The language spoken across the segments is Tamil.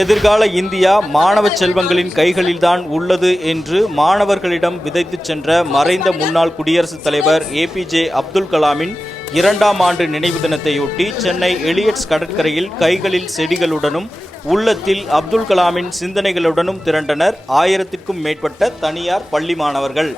எதிர்கால இந்தியா மாணவ செல்வங்களின் கைகளில்தான் உள்ளது என்று மாணவர்களிடம் விதைத்துச் சென்ற மறைந்த முன்னாள் குடியரசுத் தலைவர் ஏபிஜே அப்துல் கலாமின் இரண்டாம் ஆண்டு நினைவு தினத்தையொட்டி சென்னை எலியட்ஸ் கடற்கரையில் கைகளில் செடிகளுடனும் உள்ளத்தில் அப்துல் கலாமின் சிந்தனைகளுடனும் திரண்டனர் ஆயிரத்திற்கும் மேற்பட்ட தனியார் பள்ளி மாணவர்கள்.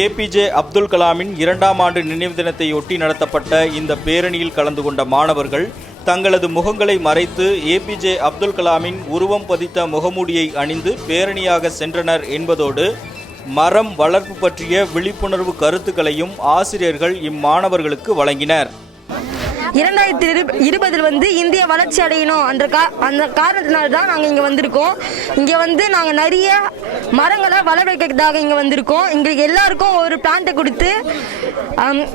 ஏபிஜே அப்துல் கலாமின் இரண்டாம் ஆண்டு நினைவு தினத்தையொட்டி நடத்தப்பட்ட இந்த பேரணியில் கலந்து கொண்ட மாணவர்கள் தங்களது முகங்களை மறைத்து ஏபிஜே அப்துல் கலாமின் உருவம் பதித்த முகமூடியை அணிந்து பேரணியாக சென்றனர் என்பதோடு மரம் வளர்ப்பு பற்றிய விழிப்புணர்வு கருத்துக்களையும் ஆசிரியர்கள் இம்மாணவர்களுக்கு வழங்கினர். இரண்டாயிரத்தி இரு இருபதில் வந்து இந்தியா வளர்ச்சி அடையணும் அந்த கா அந்த காரணத்தினால தான் நாங்கள் இங்கே வந்திருக்கோம். இங்கே வந்து நாங்கள் நிறைய மரங்களை வளர வைக்கிறதுக்காக இங்கே வந்திருக்கோம். எங்களுக்கு எல்லாருக்கும் ஒரு பிளான்ட்டை கொடுத்து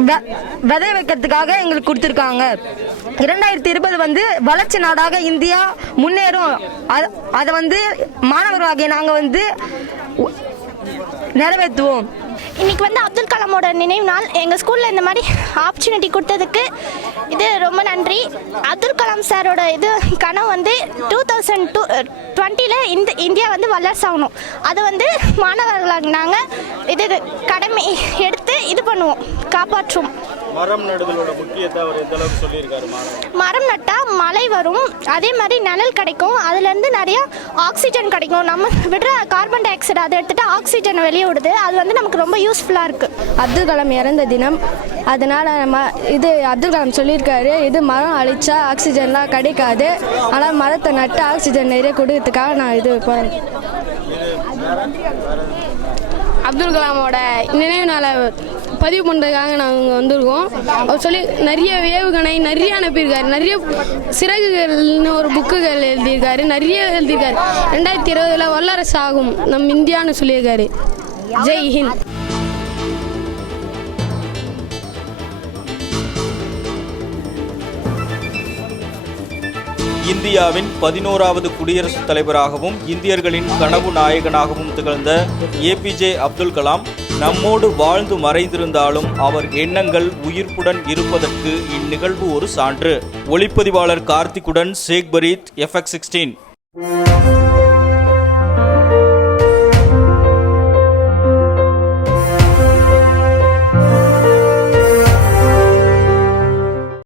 வெ- விதை வைக்கிறதுக்காக எங்களுக்கு கொடுத்துருக்காங்க. இரண்டாயிரத்தி இருபது வந்து வளர்ச்சி நாடாக இந்தியா முன்னேறும். அதை வந்து மாணவர்களாகிய நாங்கள் வந்து உ- நிறைவேற்றுவோம். இன்னைக்கு வந்து அப்துல் கலாமோட நினைவு நாள். எங்கள் ஸ்கூலில் இந்த மாதிரி ஆப்பர்ச்சுனிட்டி கொடுத்ததுக்கு இது ரொம்ப நன்றி. அப்துல் கலாம் சாரோட இது கனவு வந்து டூ தௌசண்ட் டூ டுவெண்ட்டியில் இந்த இந்தியா வந்து வல்லரசு ஆகணும். அதை வந்து மாணவர்களாக நாங்கள் இது கடமை எடுத்து இது பண்ணுவோம். காப்பாற்றுவோம். மரம் நடுதலோட முக்கியத்தை அவர் எந்த அளவுக்கு சொல்லியிருக்காரு மரம் நட்டால் மழை வரும். அதே மாதிரி நிழல் கிடைக்கும். அதுலேருந்து நிறைய ஆக்சிஜன் கிடைக்கும். நம்ம விடுற கார்பன் டை ஆக்சைடு அதை எடுத்துட்டு ஆக்சிஜன் வெளியே விடுது. அது வந்து நமக்கு ரொம்ப யூஸ்ஃபுல்லாக இருக்குது அப்துல் கலாம் இறந்த தினம். அதனால் நம்ம இது அப்துல் கலாம் சொல்லியிருக்காரு இது மரம் அழிச்சா ஆக்சிஜன்லாம் கிடைக்காது. ஆனால் மரத்தை நட்டு ஆக்சிஜன் நிறைய கொடுக்கறதுக்காக நான் இது போகிறேன் அப்துல் கலாமோட நினைவு நாளை பதிவு பண்ணுறதுக்காக நாங்கள் வந்திருக்கோம். அவர் சொல்லி நிறைய வேவுகணை நிறைய அனுப்பியிருக்காரு. நிறைய சிறகுகள்னு ஒரு புக்குகள் எழுதியிருக்காரு. நிறைய எழுதியிருக்காரு. ரெண்டாயிரத்தி இருபதில் வல்லரசு ஆகும். நம் இந்தியான்னு சொல்லியிருக்காரு. ஜெய் ஹிந்த். இந்தியாவின் பதினோராவது குடியரசுத் தலைவராகவும் இந்தியர்களின் கனவு நாயகனாகவும் திகழ்ந்த ஏபிஜே அப்துல் கலாம் நம்மோடு வாழ்ந்து மறைந்திருந்தாலும் அவர் எண்ணங்கள் உயிர்ப்புடன் இருப்பதற்கு இந்நிகழ்வு ஒரு சான்று. ஒளிப்பதிவாளர் கார்த்திக்குடன் ஷேக் பரீத் எஃப்எக்ஸ் சிக்ஸ்டீன்